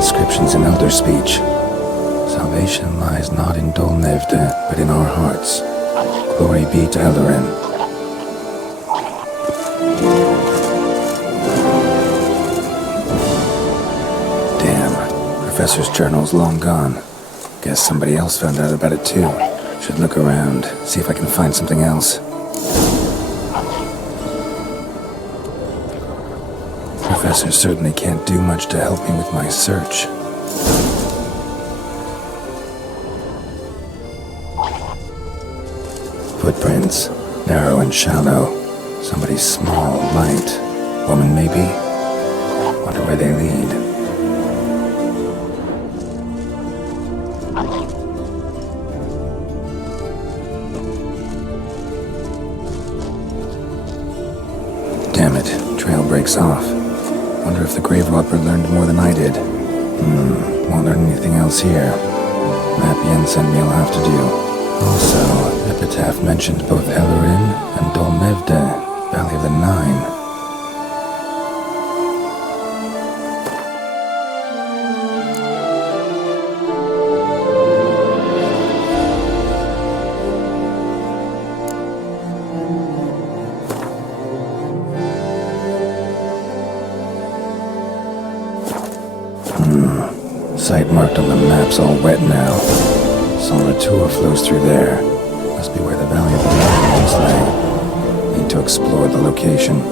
Inscriptions in Elder speech. Salvation lies not in Dolnevde, but in our hearts. Glory be to Eldarin. Damn, Professor's journal's long gone. Guess somebody else found out about it too. Should look around, see if I can find something else. Professor certainly can't do much to help me with my search. Footprints, narrow and shallow. Somebody small, light. Woman maybe? Wonder where they lead. Damn it, trail breaks off. Wonder if the grave robber learned more than I did. Won't learn anything else here. Map Yen sent me'll have to do. Also, epitaph mentioned both Eldarin and Dolnevde, Valley of the Nine. Site marked on the map's all wet now. Solitude flows through there. Must be where the Valley of the Nine once lay. Need to explore the location.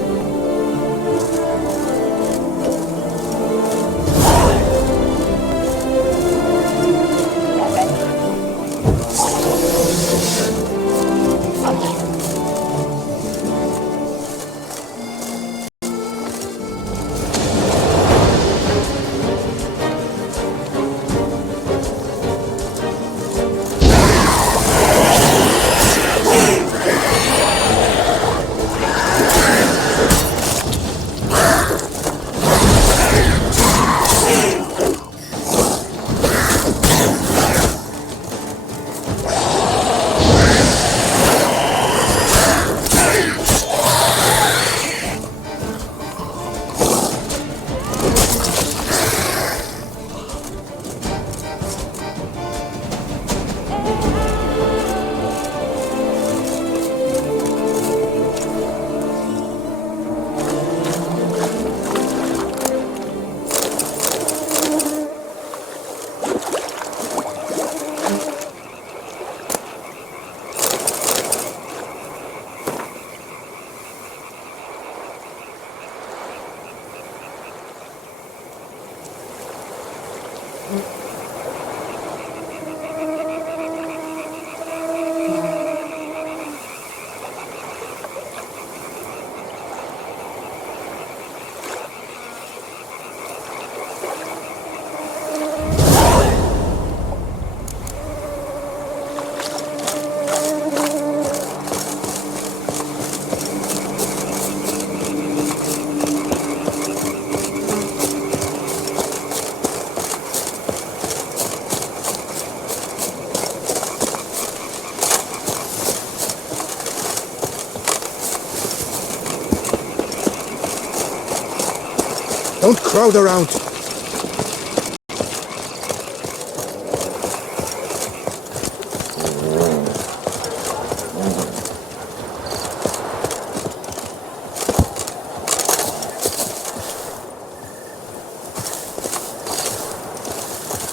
Don't crowd around.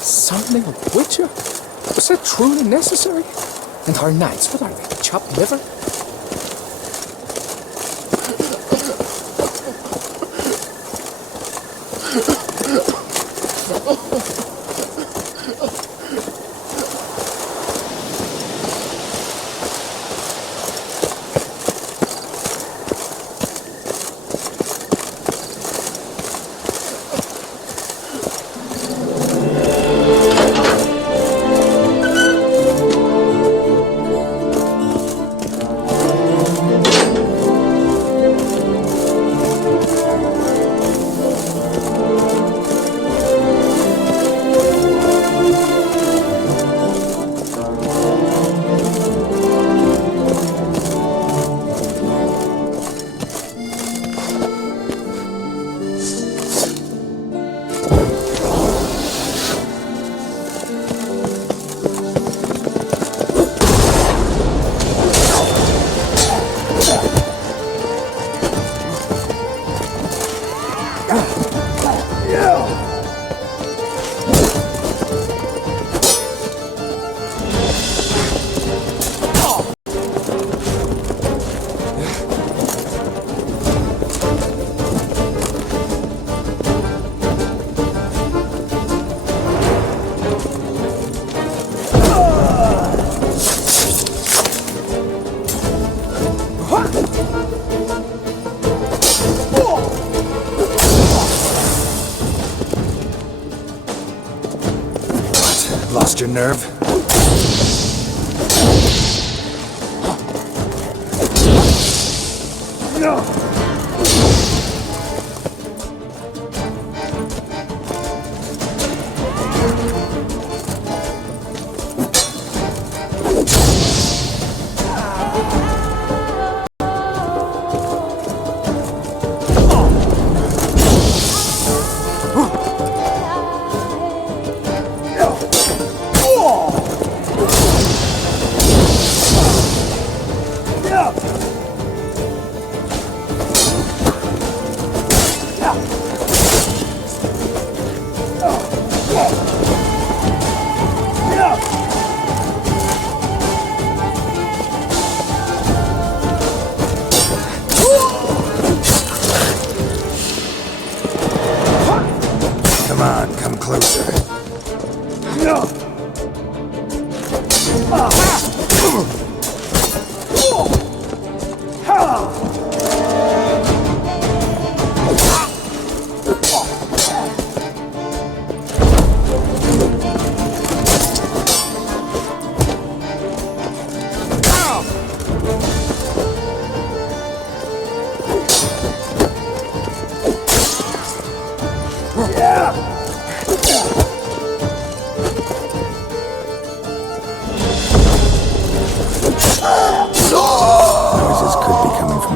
Summoning a witcher? Was that truly necessary? And her knights, what are they, chopped liver? Lost your nerve? No! Come on, come closer. No!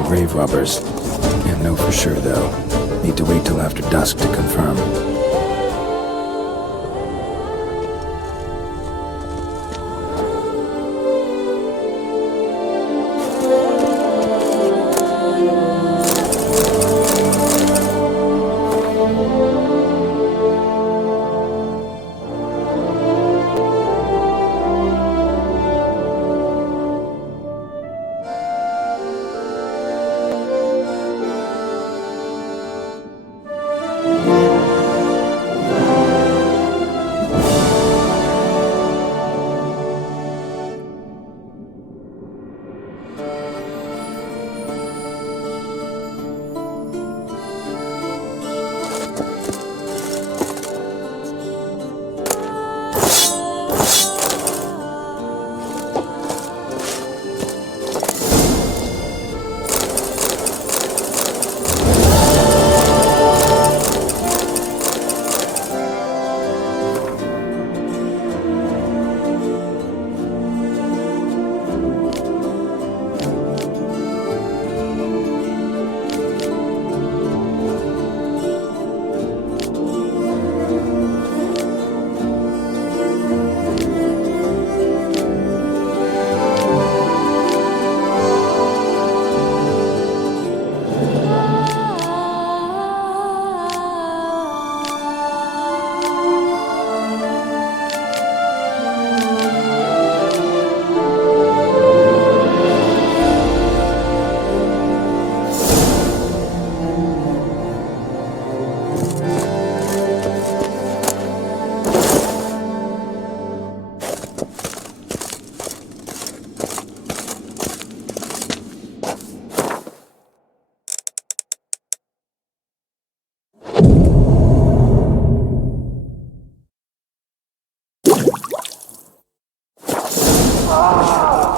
Grave robbers. Can't know for sure, though. Need to wait till after dusk to confirm.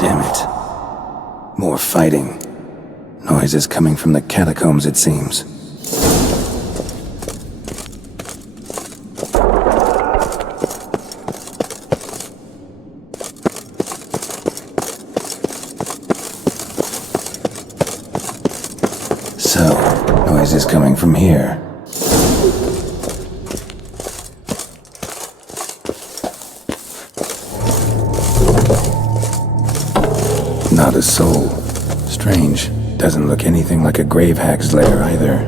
Damn it. More fighting. Noises coming from the catacombs, it seems. So, noises coming from here. Not a soul. Strange. Doesn't look anything like a grave hag's lair either.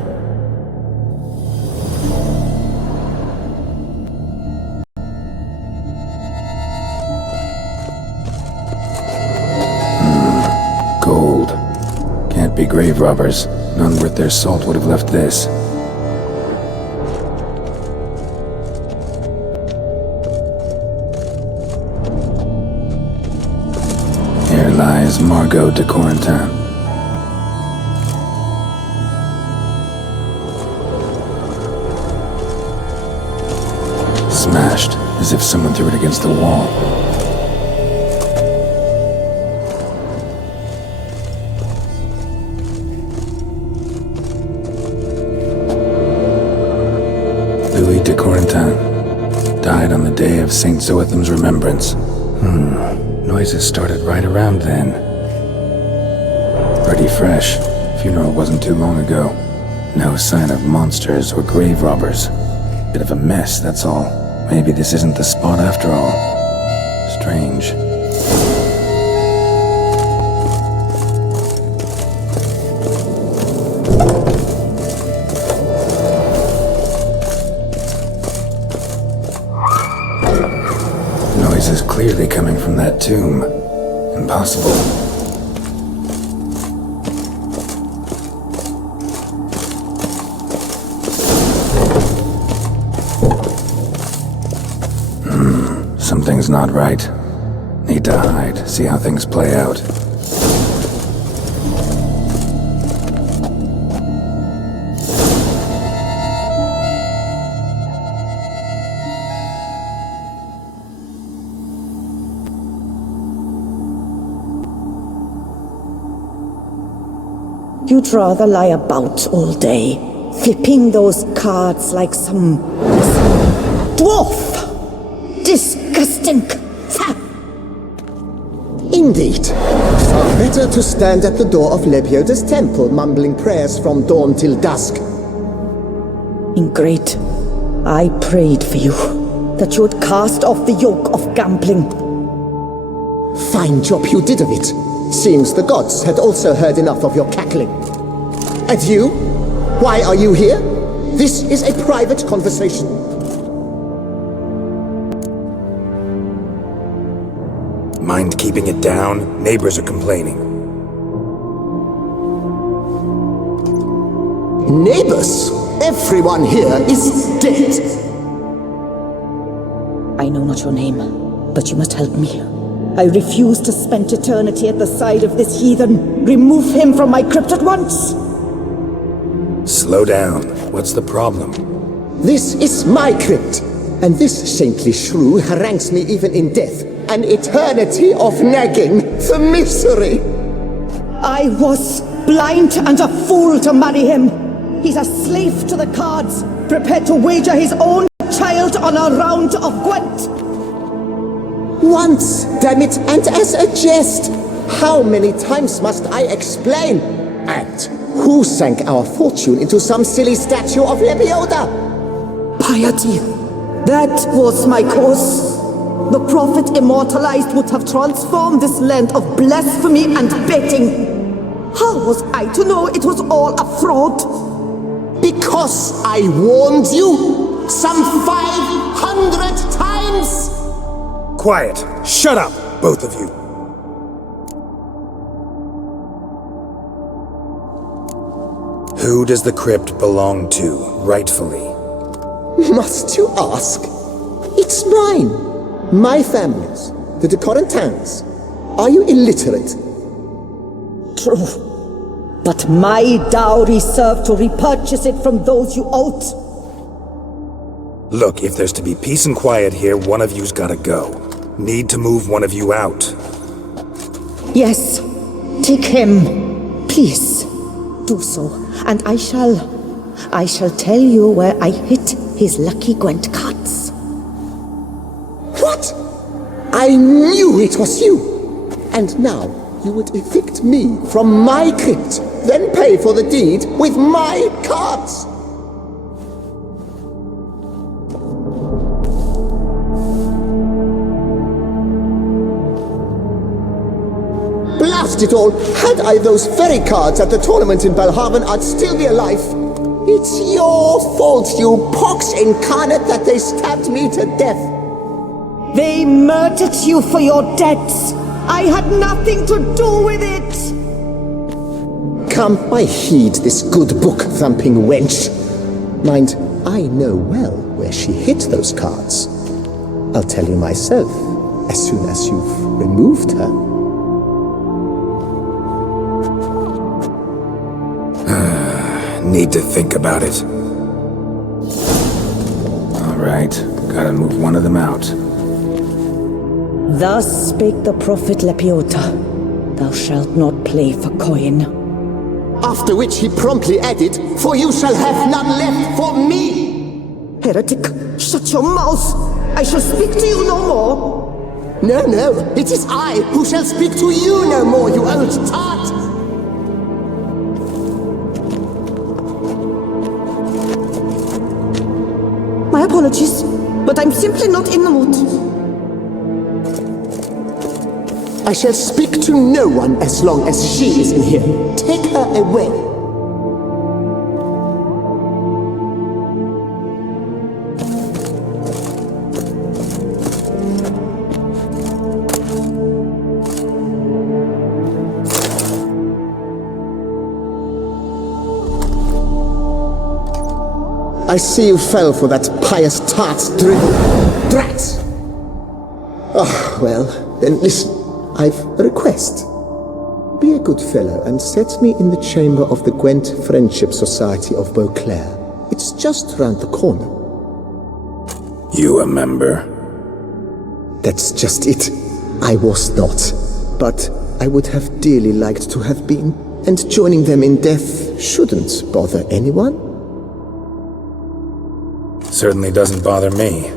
Gold. Can't be grave robbers. None worth their salt would have left this. Here lies Margot de Corentin. Smashed, as if someone threw it against the wall. Louis de Corentin died on the day of Saint Zoetham's remembrance. Noises started right around then. Pretty fresh. Funeral wasn't too long ago. No sign of monsters or grave robbers. Bit of a mess, that's all. Maybe this isn't the spot after all. Strange. Noise is clearly coming from that tomb. Impossible. Something's not right. Need to hide, see how things play out. You'd rather lie about all day, flipping those cards like some dwarf. Disgusting. Indeed. Far better to stand at the door of Lebioda's temple, mumbling prayers from dawn till dusk. Ingrate, I prayed for you, that you would cast off the yoke of gambling. Fine job you did of it. Seems the gods had also heard enough of your cackling. And you? Why are you here? This is a private conversation. Mind keeping it down? Neighbors are complaining. Neighbors? Everyone here is dead. I know not your name, but you must help me. I refuse to spend eternity at the side of this heathen. Remove him from my crypt at once! Slow down. What's the problem? This is my crypt, and this saintly shrew harangues me even in death. An eternity of nagging, the misery! I was blind and a fool to marry him. He's a slave to the cards, prepared to wager his own child on a round of Gwent. Once, damn it, and as a jest! How many times must I explain? And who sank our fortune into some silly statue of Lebioda? Piety. That was my cause. The prophet immortalized would have transformed this land of blasphemy and betting. How was I to know it was all a fraud? Because I warned you some 500 times! Quiet! Shut up, both of you! Who does the crypt belong to, rightfully? Must you ask? It's mine. My family's, the de Corentins. Are you illiterate? True. But my dowry served to repurchase it from those you owed. Look, if there's to be peace and quiet here, one of you's gotta go. Need to move one of you out. Yes, take him. Please, do so. And I shall tell you where I hit his lucky Gwent cards. What? I knew it was you! And now you would evict me from my crypt, then pay for the deed with my cards! Blast it all! Had I those very cards at the tournament in Belhaven, I'd still be alive. It's your fault, you pox incarnate, that they stabbed me to death. They murdered you for your debts. I had nothing to do with it. Come, I heed this good book-thumping wench. Mind, I know well where she hid those cards. I'll tell you myself, as soon as you've removed her. Need to think about it. All right, gotta move one of them out. Thus spake the prophet Lepiota. Thou shalt not play for coin. After which he promptly added, "For you shall have none left for me!" Heretic, shut your mouth. I shall speak to you no more. No, it is I who shall speak to you no more, you old tart! My apologies, but I'm simply not in the mood. I shall speak to no one as long as she is in here. Take her away. I see you fell for that pious tart's drivel. Drats! Oh, well, then listen. I've a request. Be a good fellow and set me in the chamber of the Gwent Friendship Society of Beauclair. It's just round the corner. You a member? That's just it. I was not. But I would have dearly liked to have been. And joining them in death shouldn't bother anyone. Certainly doesn't bother me.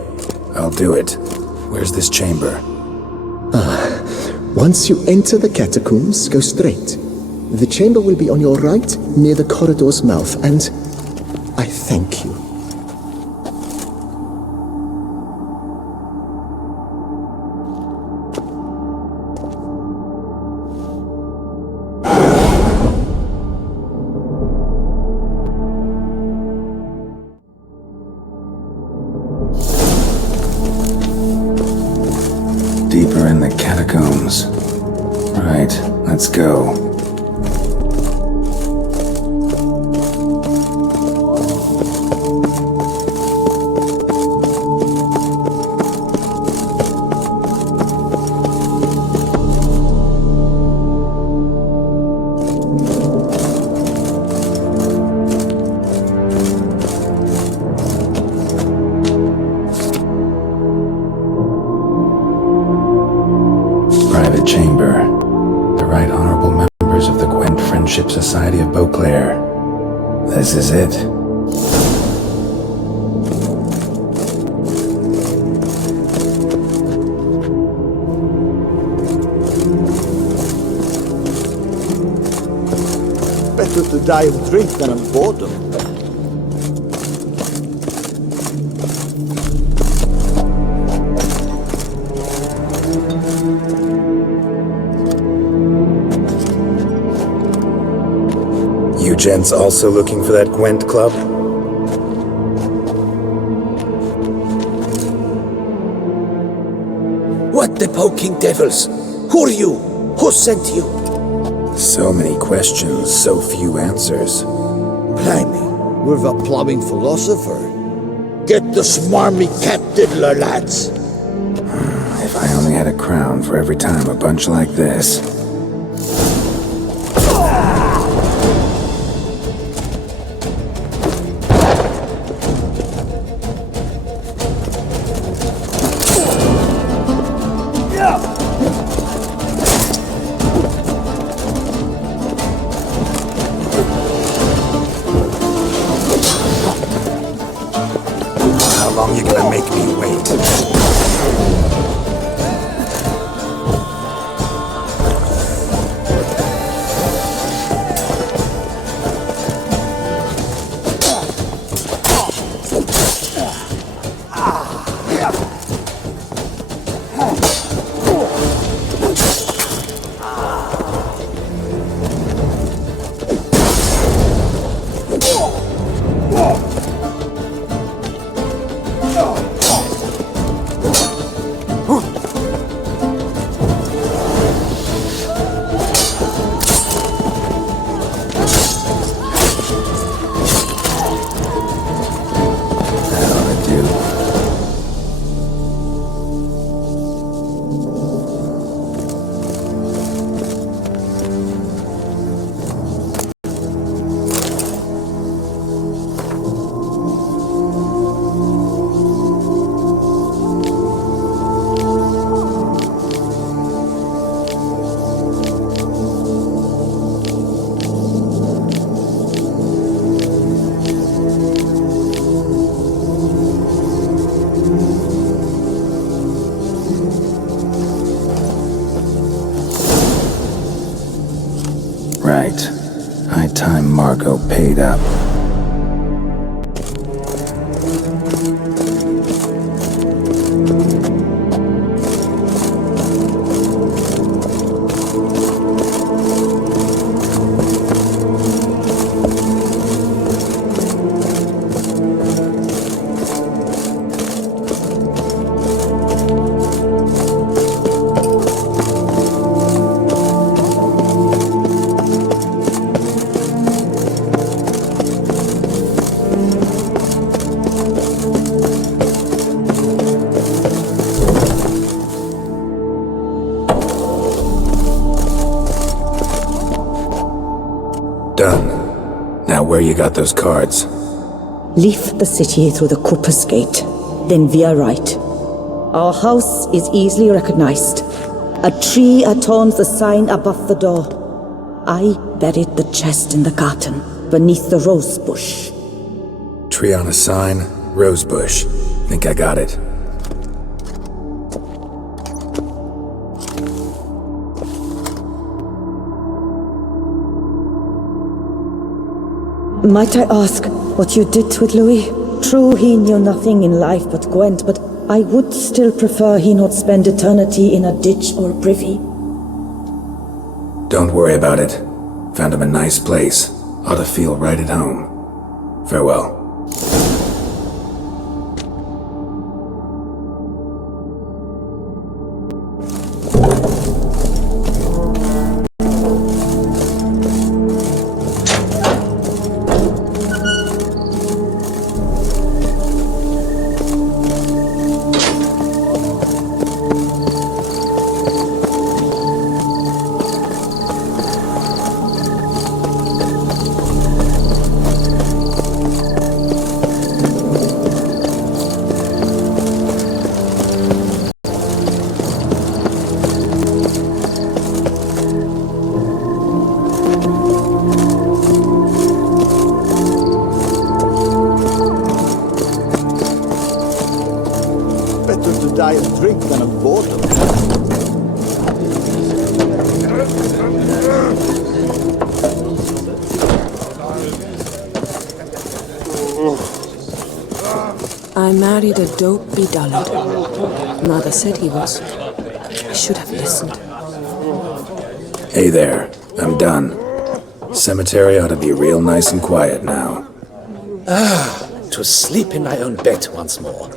I'll do it. Where's this chamber? Once you enter the catacombs, go straight. The chamber will be on your right, near the corridor's mouth, and I thank you. Deeper in the catacombs. Right, let's go. Private chamber. The Right Honorable members of the Gwent Friendship Society of Beauclair. This is it. Better to die of drink than of boredom. You gents also looking for that Gwent club? What the poking devils? Who are you? Who sent you? So many questions, so few answers. Blimey, we're the plumbing philosopher. Get the smarmy cat diddler, lads. If I only had a crown for every time a bunch like this. Right. High time Margot paid up. Done. Now where you got those cards? Leave the city through the Cooper's Gate, then via right. Our house is easily recognized. A tree adorns the sign above the door. I buried the chest in the garden, beneath the rose bush. Tree on a sign, rose bush. Think I got it. Might I ask what you did with Louis? True, he knew nothing in life but Gwent, but I would still prefer he not spend eternity in a ditch or privy. Don't worry about it. Found him a nice place. Ought to feel right at home. Farewell. Die of drink than of boredom. I married a dopey dullard. Mother said he was. I should have listened. Hey there. I'm done. Cemetery ought to be real nice and quiet now. To sleep in my own bed once more.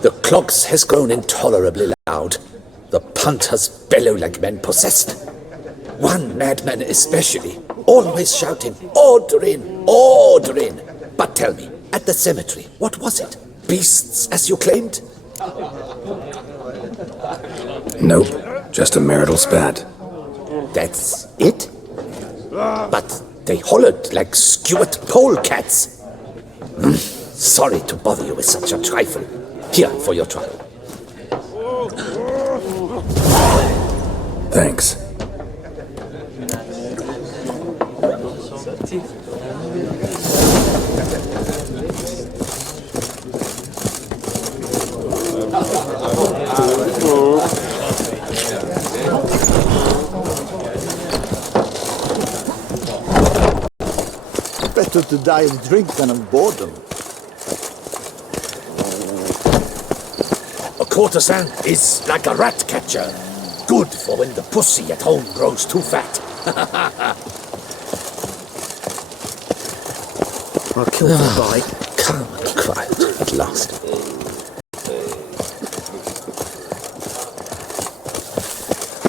The clogs has grown intolerably loud. The punters bellow like men possessed. One madman especially, always shouting, "Order in! Order in!" But tell me, at the cemetery, what was it? Beasts, as you claimed? Nope. Just a marital spat. That's it? But they hollered like skewered polecats. Sorry to bother you with such a trifle. Here, for your trouble. Thanks. Better to die of drink than of boredom. A courtesan is like a rat catcher. Good for when the pussy at home grows too fat. I'll kill the boy. Calm and quiet at last.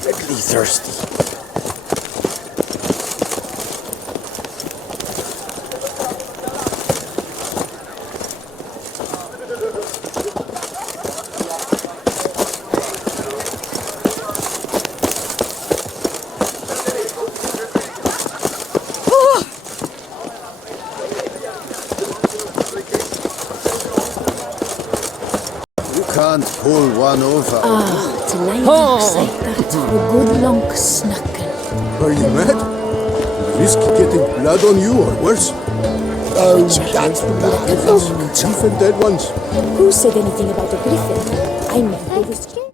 Deadly thirsty. Can't pull one over. It's a lady say that for a good long snuckle. Are you mad? Risk getting blood on you or worse? Oh, that's bad. Chief and dead ones. Who said anything about a griffin? I meant they were scared.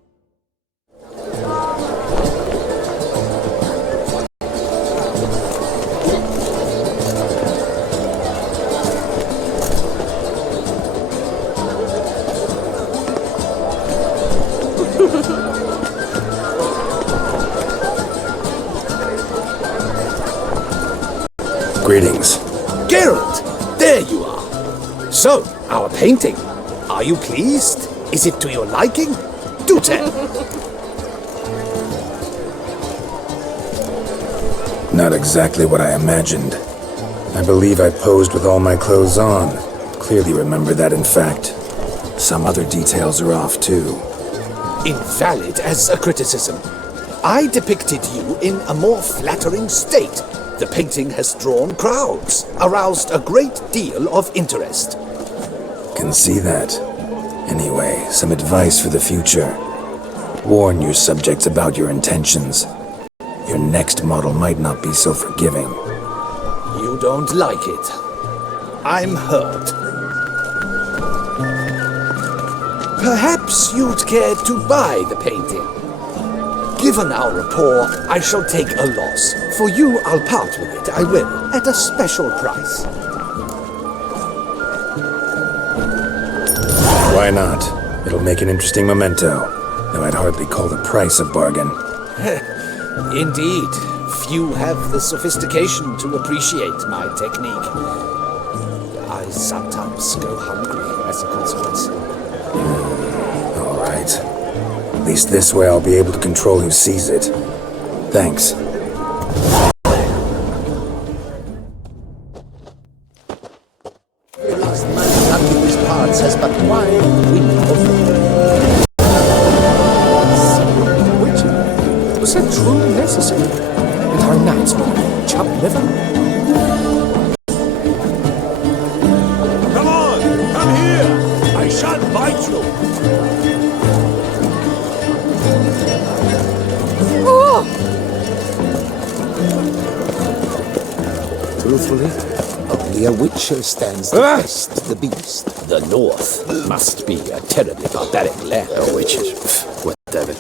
Greetings. Geralt, there you are. So, our painting. Are you pleased? Is it to your liking? Do tell. Not exactly what I imagined. I believe I posed with all my clothes on. Clearly remember that, in fact. Some other details are off, too. Invalid as a criticism. I depicted you in a more flattering state. The painting has drawn crowds, aroused a great deal of interest. Can see that. Anyway, some advice for the future. Warn your subjects about your intentions. Your next model might not be so forgiving. You don't like it. I'm hurt. Perhaps you'd care to buy the painting. Given our rapport, I shall take a loss. For you, I'll part with it, I will, at a special price. Why not? It'll make an interesting memento, though I'd hardly call the price a bargain. Indeed, few have the sophistication to appreciate my technique. I sometimes go hungry as a consequence. All right. At least this way I'll be able to control who sees it. Thanks. The last man up in these parts has but one wind of Was that truly necessary? With our knights with chopped liver? Come on! Come here! I shan't bite you! Truthfully, only a witcher stands to test the beast. The North must be a terribly barbaric land. Oh, witches. Whatever.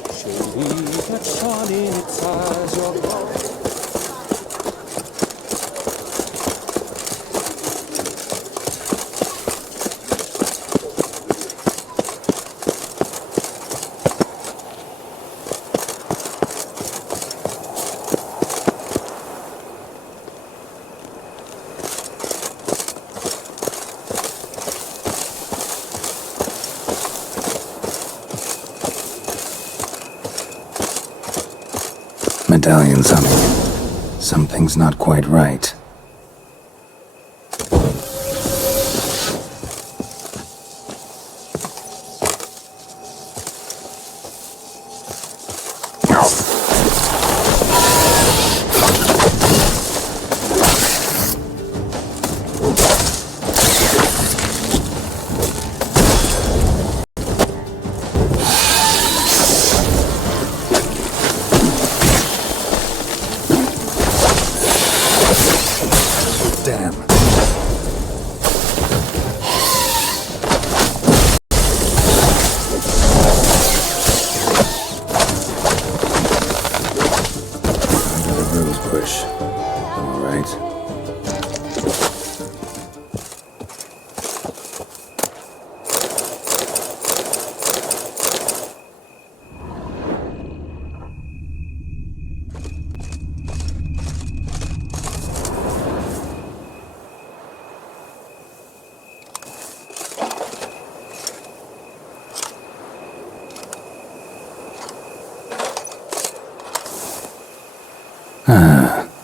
Medallions on me. Something's not quite right.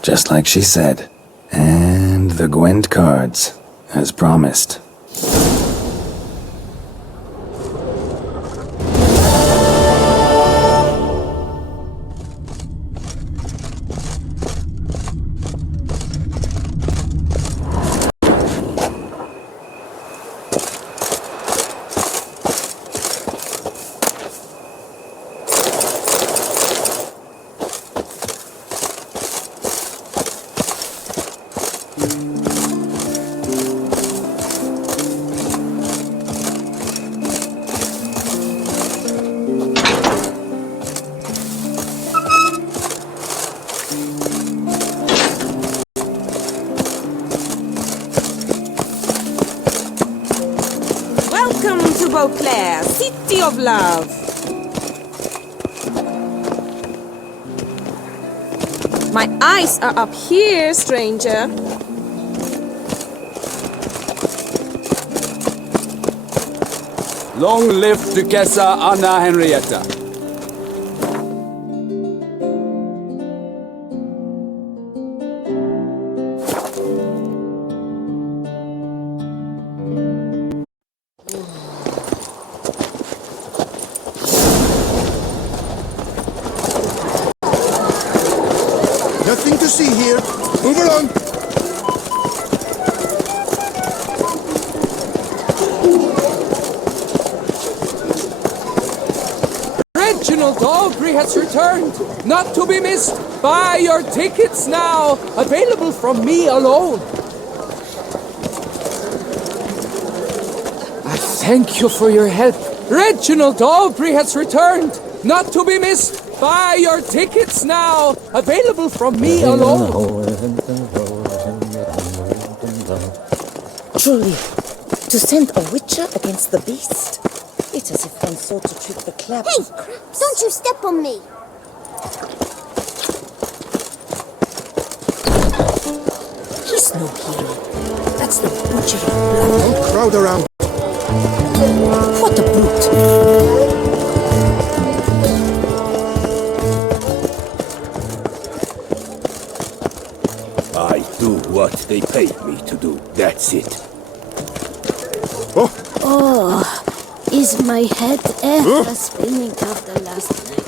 Just like she said. And the Gwent cards, as promised. City of love. My eyes are up here, stranger. Long live Duchessa Anna Henrietta. Nothing to see here. Move along. Reginald Aubrey has returned, not to be missed. Buy your tickets now, available from me alone. I thank you for your help. Reginald Aubrey has returned, not to be missed. Buy your tickets now, available from me alone. Truly, to send a witcher against the beast? It's as if one sought to trick the clap. Hey, don't you step on me! He's no hero. That's the butchery blood. Don't crowd around. What a brute! I do what they paid me to do. That's it. Oh, is my head ever spinning after last night?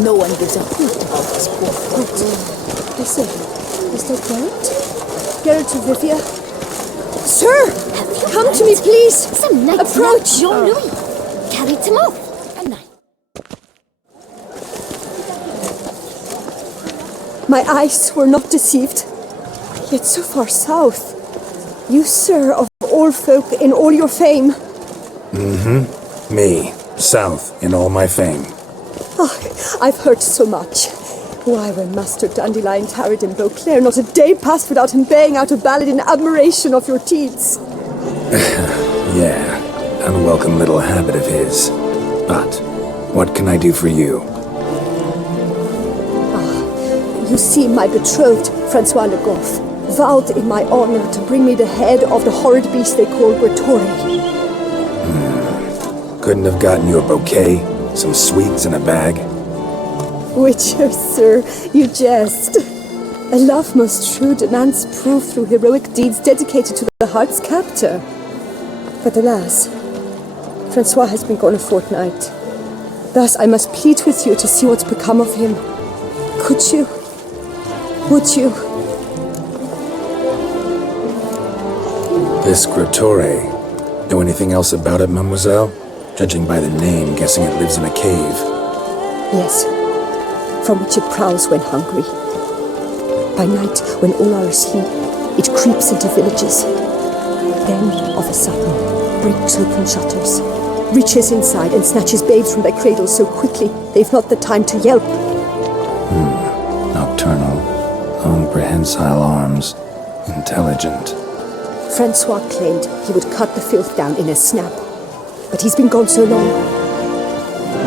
No one gives a hoot about this poor fruit. I say, is that Geralt? Geralt of Rivia? Sir! Come to me, please! Some night Approach! Jean-Louis carried him off. My eyes were not deceived. Yet so far south. You, sir, of all folk in all your fame. Mm-hmm. Me. South in all my fame. Oh, I've heard so much. Why, when Master Dandelion tarried in Beauclair, not a day passed without him baying out a ballad in admiration of your deeds. Yeah, unwelcome little habit of his. But, what can I do for you? You see, my betrothed, Francois de Goffe, vowed in my honor to bring me the head of the horrid beast they call Grottore. Couldn't have gotten you a bouquet, some sweets in a bag? Witcher, sir, you jest. A love most true demands proof through heroic deeds dedicated to the heart's captor. But alas, Francois has been gone a fortnight. Thus I must plead with you to see what's become of him. Could you? Would you? This Grottore. Know anything else about it, mademoiselle? Judging by the name, guessing it lives in a cave. Yes, from which it prowls when hungry. By night, when all are asleep, it creeps into villages. Then, of a sudden, breaks open shutters, reaches inside and snatches babes from their cradles so quickly they've not the time to yelp. Nocturnal, long prehensile arms, intelligent. Francois claimed he would cut the filth down in a snap, but he's been gone so long.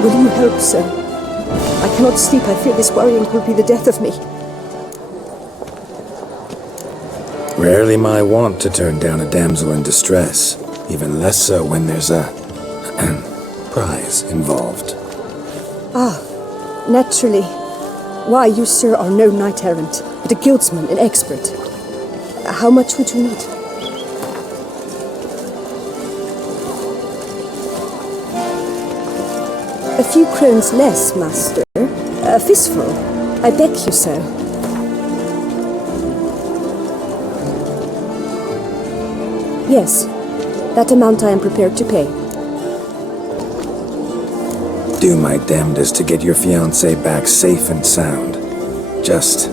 Will you help, sir? I cannot sleep. I fear this worrying will be the death of me. Rarely my wont to turn down a damsel in distress, even less so when there's a prize involved. Ah, naturally. Why, you, sir, are no knight-errant, but a guildsman, an expert. How much would you need? A few crowns less, master. A fistful. I beg you, sir. Yes, that amount I am prepared to pay. Do my damnedest to get your fiancé back safe and sound. Just,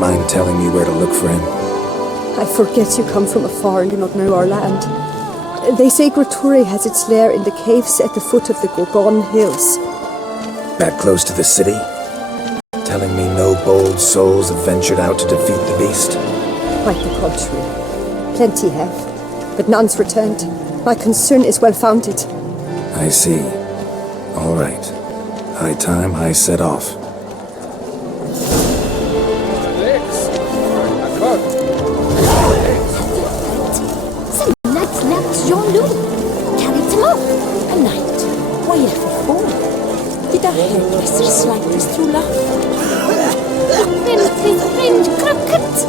mind telling me where to look for him? I forget you come from afar and do not know our land. They say Grottore has its lair in the caves at the foot of the Gorgon Hills. That close to the city? Telling me no bold souls have ventured out to defeat the beast? Quite the contrary. Plenty have, but none's returned. My concern is well-founded. I see. All right. High time I set off. Some nuts left Jean-Loup. Carried him off. A night. Why ever fall? Did a hairdresser slightest through love? Then his friend Croquette.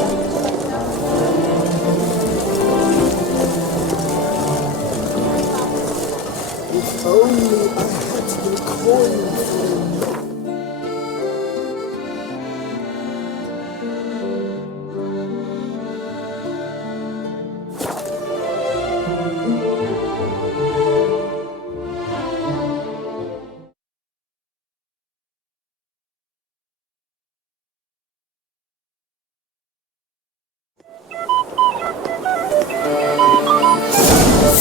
If only I had the coin for you.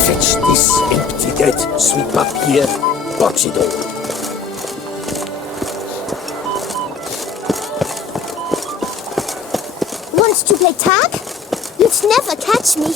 Fetch this empty dead, sweep up here, botch it all. Wants to play tag? You'd never catch me.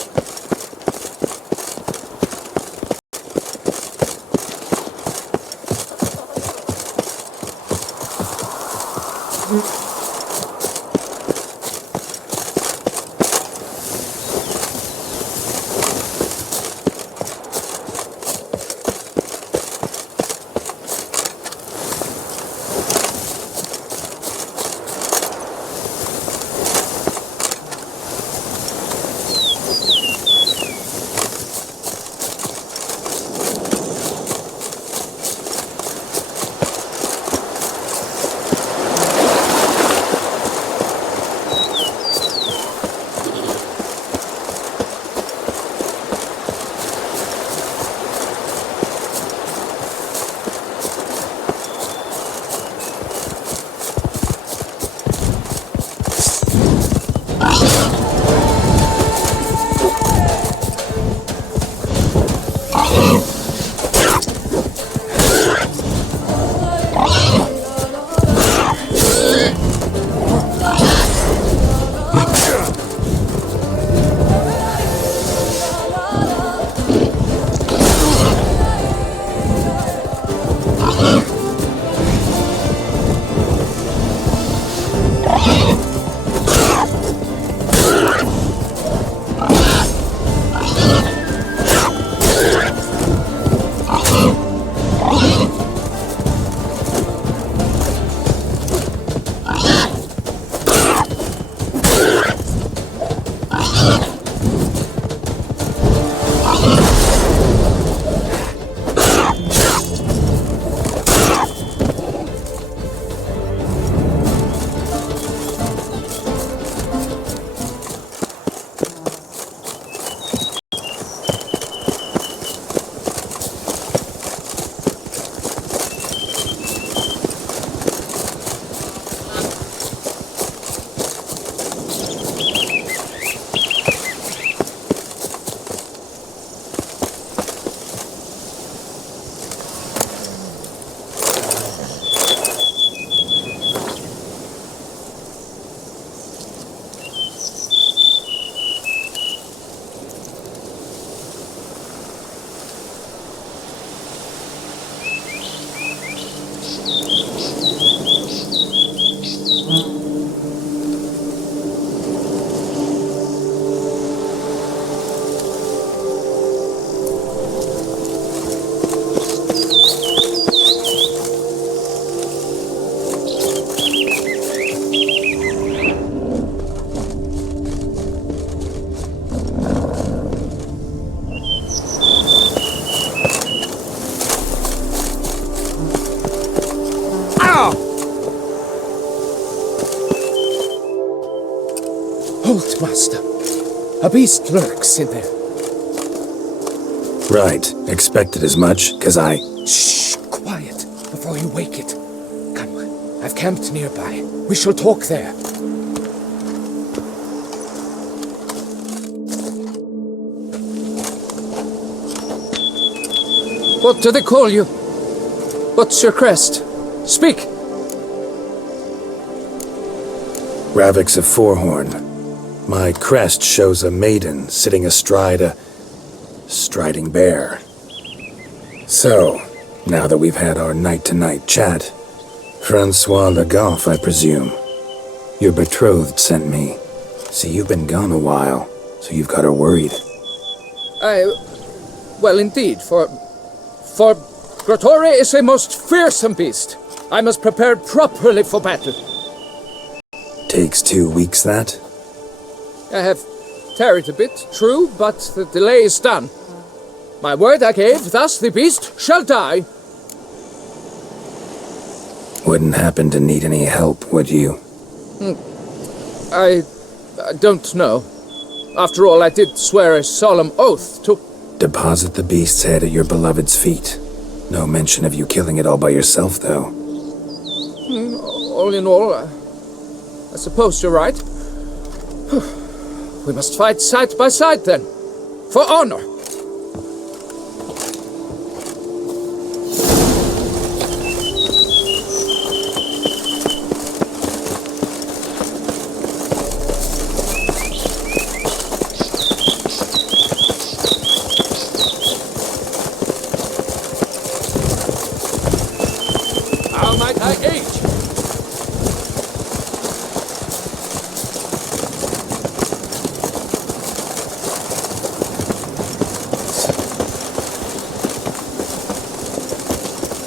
Halt, master. A beast lurks in there. Right. Expected as much, 'cause I... Shh! Quiet, before you wake it. Come, I've camped nearby. We shall talk there. What do they call you? What's your crest? Speak! Ravix of Fourhorn. My crest shows a maiden sitting astride a striding bear. So, now that we've had our night-to-night chat, Francois de Goffe, I presume. Your betrothed sent me. See, you've been gone a while, so you've got her worried. Well, indeed, for Grottore is a most fearsome beast. I must prepare properly for battle. Takes 2 weeks, that? I have tarried a bit, true, but the delay is done. My word I gave, thus the beast shall die. Wouldn't happen to need any help, would you? I don't know. After all, I did swear a solemn oath to... Deposit the beast's head at your beloved's feet. No mention of you killing it all by yourself, though. All in all, I suppose you're right. We must fight side by side, then. For honor. How might I aid?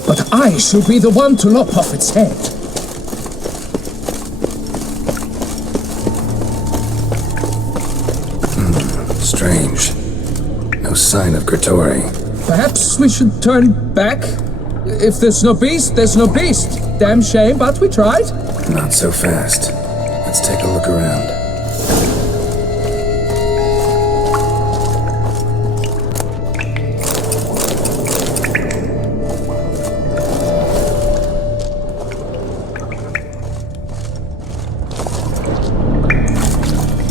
But I should be the one to lop off its head. Strange. No sign of Grottore. Perhaps we should turn back? If there's no beast, there's no beast. Damn shame, but we tried. Not so fast. Let's take a look around.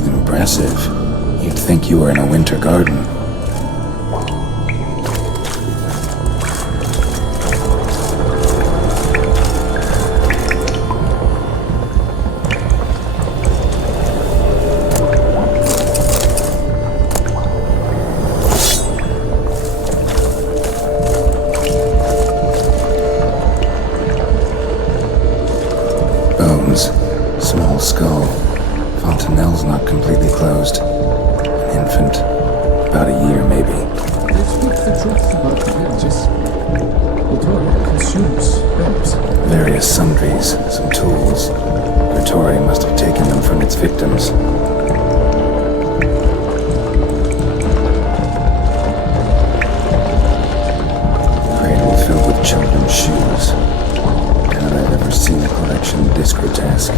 Impressive. You'd think you were in a winter garden. Small skull. Fontanelle's not completely closed. An infant. About a year, maybe. They speak the truth about the villages. Grottore consumes babes. Various sundries, some tools. Grottore must have taken them from its victims. Cradle filled with children's shoes. Doubt I've ever seen a collection this grotesque.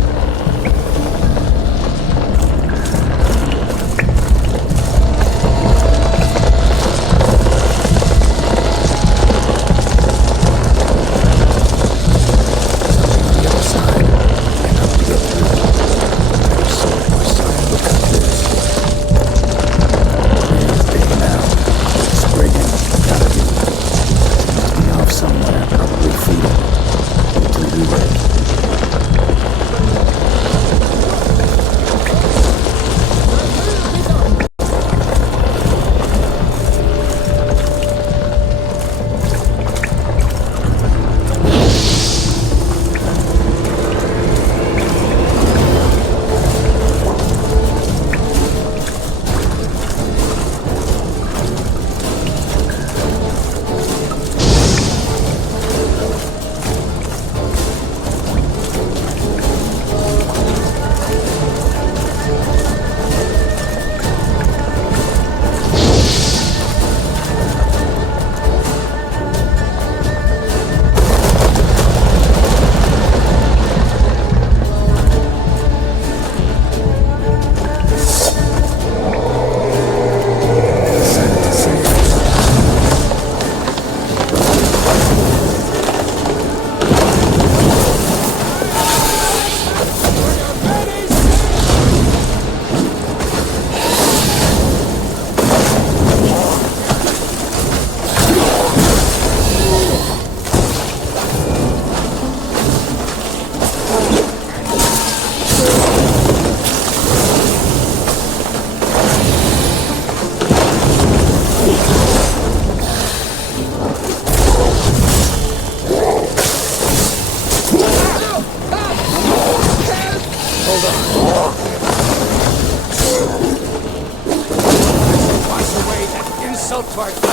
insult to our God.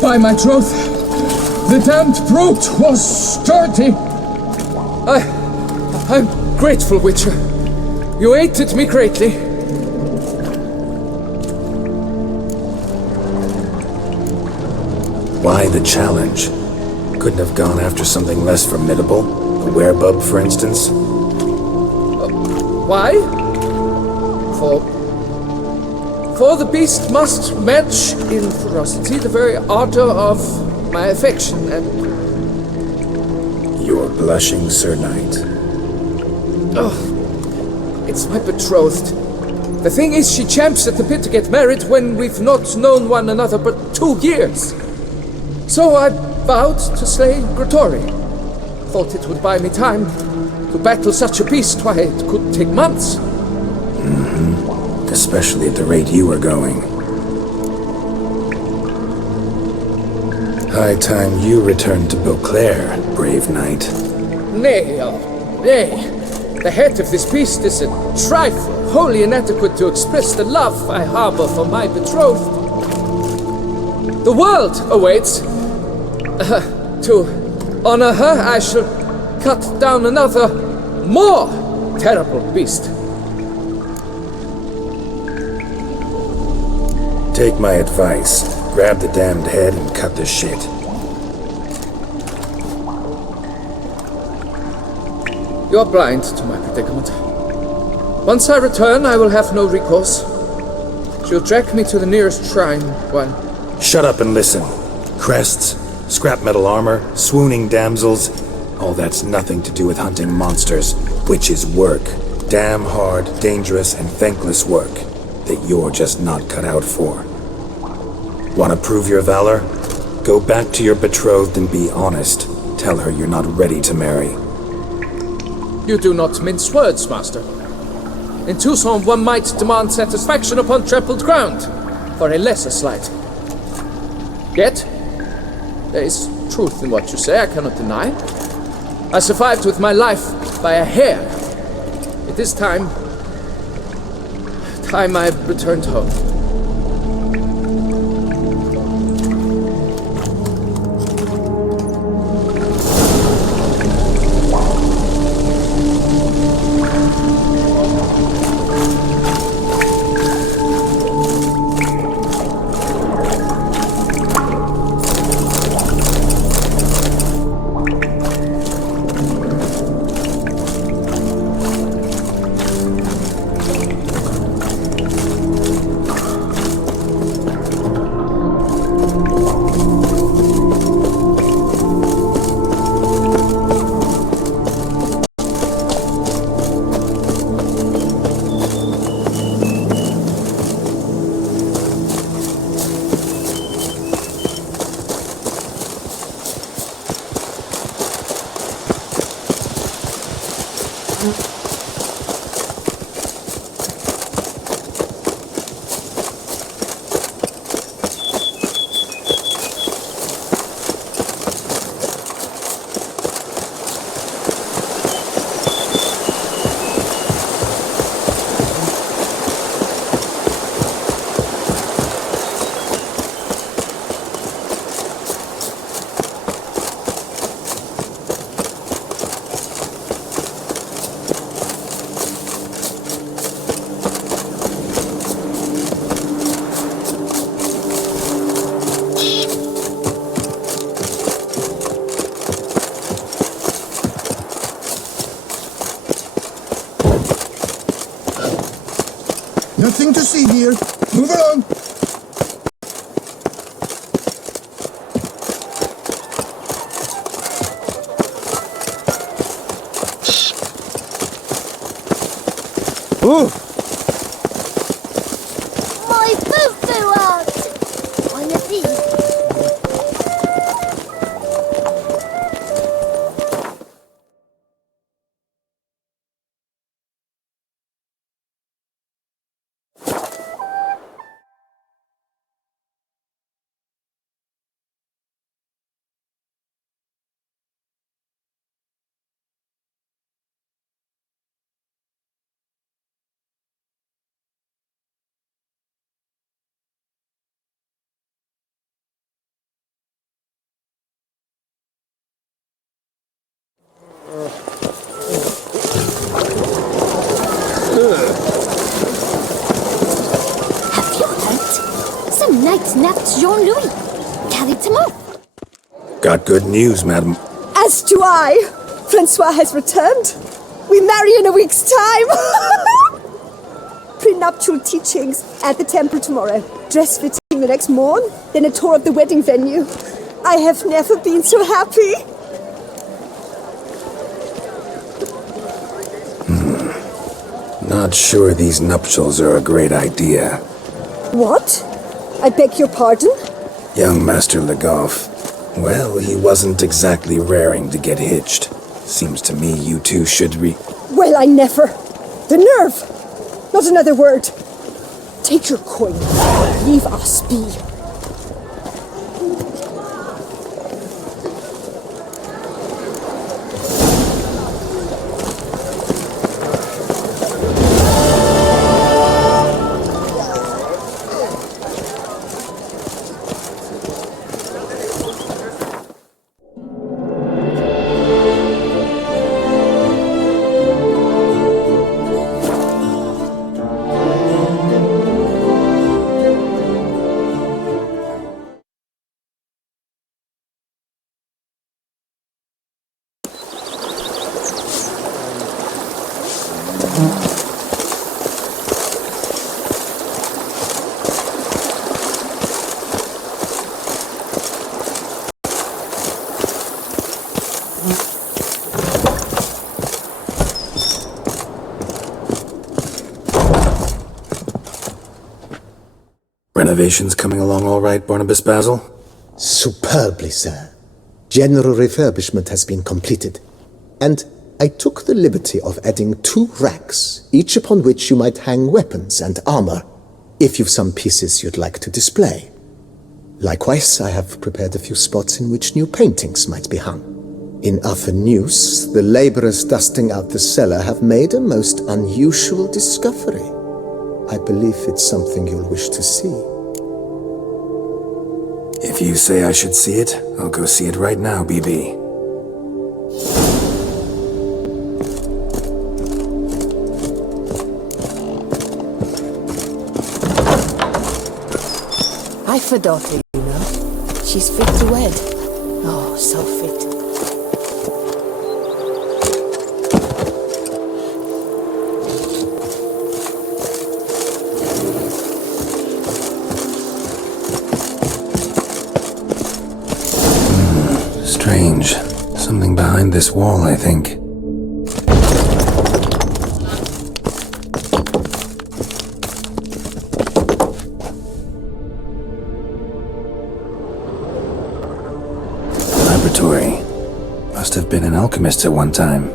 By my troth, the damned brute was sturdy. I'm grateful, Witcher. You aided me greatly. Why the challenge? Couldn't have gone after something less formidable? A werebub, for instance? Why? For the beast must match in ferocity the very ardor of my affection, and... You're blushing, Sir Knight. Oh, it's my betrothed. The thing is, she champs at the bit to get married when we've not known one another but 2 years. So I vowed to slay Grottore. Thought it would buy me time to battle such a beast. Why, it could take months. Especially at the rate you were going. High time you returned to Beauclair, brave knight. Nay, nay. The head of this beast is a trifle, wholly inadequate to express the love I harbor for my betrothed. The world awaits. To honor her, I shall cut down another, more terrible beast. Take my advice. Grab the damned head and cut the shit. You're blind to my predicament. Once I return, I will have no recourse. She'll drag me to the nearest shrine while... Shut up and listen. Crests, scrap metal armor, swooning damsels, all that's nothing to do with hunting monsters, which is work. Damn hard, dangerous, and thankless work that you're just not cut out for. Want to prove your valor? Go back to your betrothed and be honest. Tell her you're not ready to marry. You do not mince words, master. In Tucson, one might demand satisfaction upon trampled ground for a lesser slight. Yet, there is truth in what you say, I cannot deny. I survived with my life by a hair. It is time I returned home. Nothing to see here. Move along. My boot flew out! One of these. Have you heard? Some knight nabbed Jean-Louis. Carried him off. Got good news, madam. As do I. Francois has returned. We marry in a week's time. Prenuptial teachings at the temple tomorrow. Dress fitting the next morn. Then a tour of the wedding venue. I have never been so happy. Not sure these nuptials are a great idea. What? I beg your pardon? Young Master Le Goffe. Well, he wasn't exactly raring to get hitched. Seems to me you two should Well, I never. The nerve! Not another word. Take your coin. Leave us be. Renovations coming along all right, Barnabas Basil? Superbly, sir. General refurbishment has been completed. And I took the liberty of adding 2 racks, each upon which you might hang weapons and armor, if you've some pieces you'd like to display. Likewise, I have prepared a few spots in which new paintings might be hung. In other news, the laborers dusting out the cellar have made a most unusual discovery. I believe it's something you'll wish to see. If you say I should see it, I'll go see it right now, BB. I've a daughter, you know. She's fit to wed. Oh, so fit. Strange. Something behind this wall, I think. Laboratory. Must have been an alchemist at one time.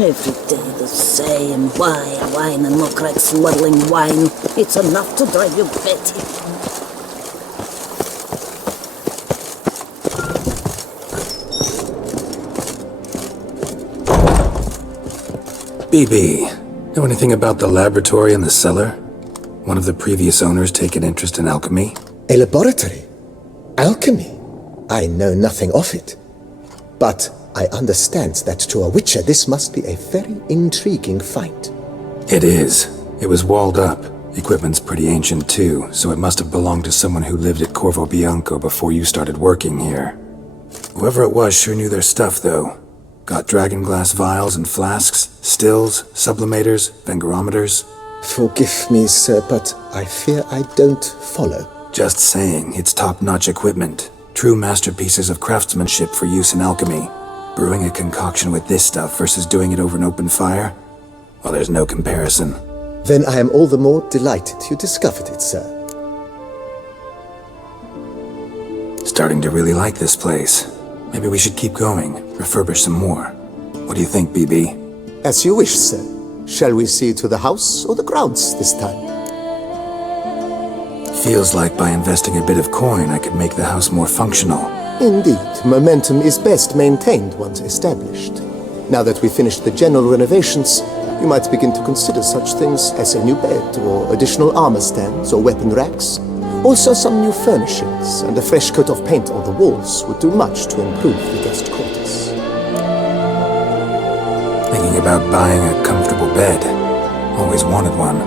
Every day the same. Wine and more cracks muddling wine. It's enough to drive you batty. BB, know anything about the laboratory in the cellar? One of the previous owners take an interest in alchemy? A laboratory? Alchemy? I know nothing of it. But I understand that to a witcher this must be a very intriguing find. It is. It was walled up. Equipment's pretty ancient too, so it must have belonged to someone who lived at Corvo Bianco before you started working here. Whoever it was sure knew their stuff though. Got dragonglass vials and flasks, stills, sublimators, vengerometers. Forgive me, sir, but I fear I don't follow. Just saying, it's top-notch equipment. True masterpieces of craftsmanship for use in alchemy. Brewing a concoction with this stuff versus doing it over an open fire? Well, there's no comparison. Then I am all the more delighted you discovered it, sir. Starting to really like this place. Maybe we should keep going, refurbish some more. What do you think, BB? As you wish, sir. Shall we see to the house or the grounds this time? Feels like by investing a bit of coin, I could make the house more functional. Indeed, momentum is best maintained once established. Now that we've finished the general renovations, you might begin to consider such things as a new bed or additional armor stands or weapon racks. Also some new furnishings and a fresh coat of paint on the walls would do much to improve the guest quarters. Thinking about buying a comfortable bed. Always wanted one.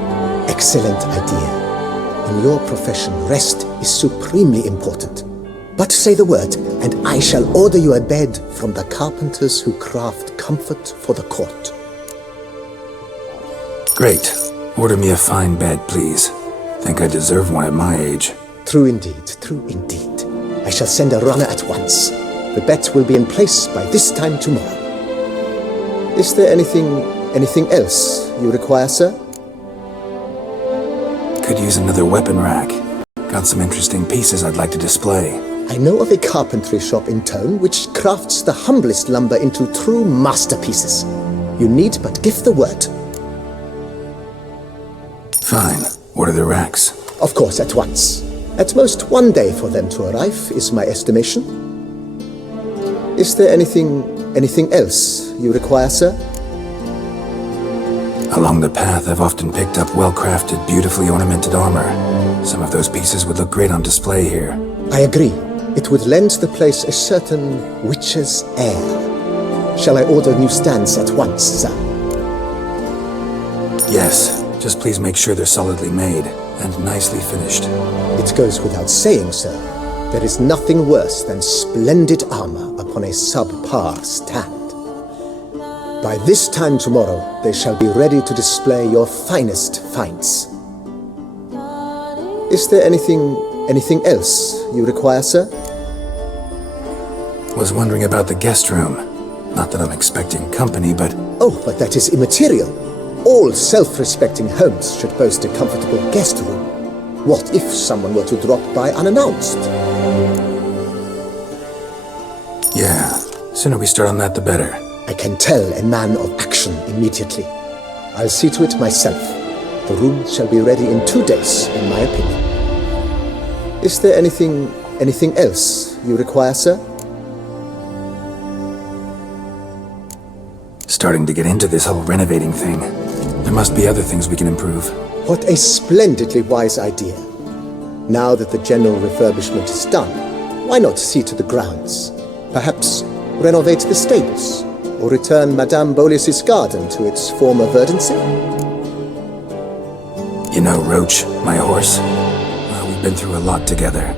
Excellent idea. In your profession, rest is supremely important. But say the word, and I shall order you a bed from the carpenters who craft comfort for the court. Great. Order me a fine bed, please. Think I deserve one at my age. True indeed, true indeed. I shall send a runner at once. The bet will be in place by this time tomorrow. Is there anything else you require, sir? Could use another weapon rack. Got some interesting pieces I'd like to display. I know of a carpentry shop in town which crafts the humblest lumber into true masterpieces. You need but give the word. Fine. Order the racks. Of course, at once. At most 1 day for them to arrive, is my estimation. Is there anything else you require, sir? Along the path, I've often picked up well-crafted, beautifully ornamented armor. Some of those pieces would look great on display here. I agree. It would lend the place a certain witch's air. Shall I order new stands at once, sir? Yes. Just please make sure they're solidly made and nicely finished. It goes without saying, sir. There is nothing worse than splendid armor upon a subpar stand. By this time tomorrow, they shall be ready to display your finest finds. Is there anything else you require, sir? Was wondering about the guest room. Not that I'm expecting company, but... Oh, but that is immaterial. All self-respecting homes should boast a comfortable guest room. What if someone were to drop by unannounced? Yeah, sooner we start on that the better. I can tell a man of action immediately. I'll see to it myself. The room shall be ready in 2 days, in my opinion. Is there anything else you require, sir? Starting to get into this whole renovating thing. There must be other things we can improve. What a splendidly wise idea. Now that the general refurbishment is done, why not see to the grounds? Perhaps renovate the stables, or return Madame Bolis's garden to its former verdancy? You know Roach, my horse? Well, we've been through a lot together.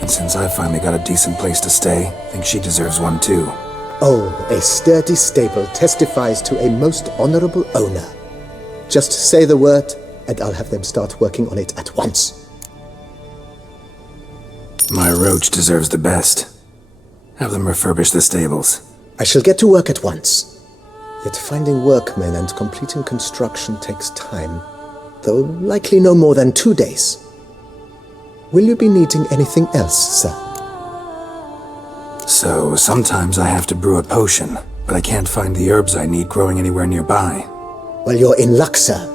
And since I finally got a decent place to stay, I think she deserves one too. Oh, a sturdy stable testifies to a most honorable owner. Just say the word, and I'll have them start working on it at once. My Roach deserves the best. Have them refurbish the stables. I shall get to work at once. Yet finding workmen and completing construction takes time, though likely no more than 2 days. Will you be needing anything else, sir? So, sometimes I have to brew a potion. but I can't find the herbs I need growing anywhere nearby. Well, you're in luck, sir.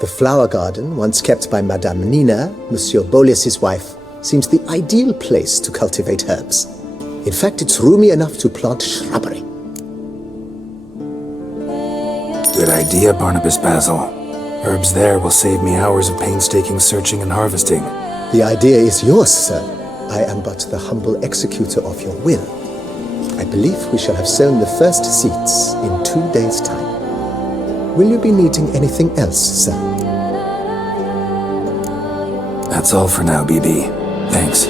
The flower garden, once kept by Madame Nina, Monsieur Bolis's wife, seems the ideal place to cultivate herbs. In fact, it's roomy enough to plant shrubbery. Good idea, Barnabas Basil. Herbs there will save me hours of painstaking searching and harvesting. The idea is yours, sir. I am but the humble executor of your will. I believe we shall have sown the first seeds in 2 days' time. Will you be needing anything else, sir? That's all for now, BB. Thanks.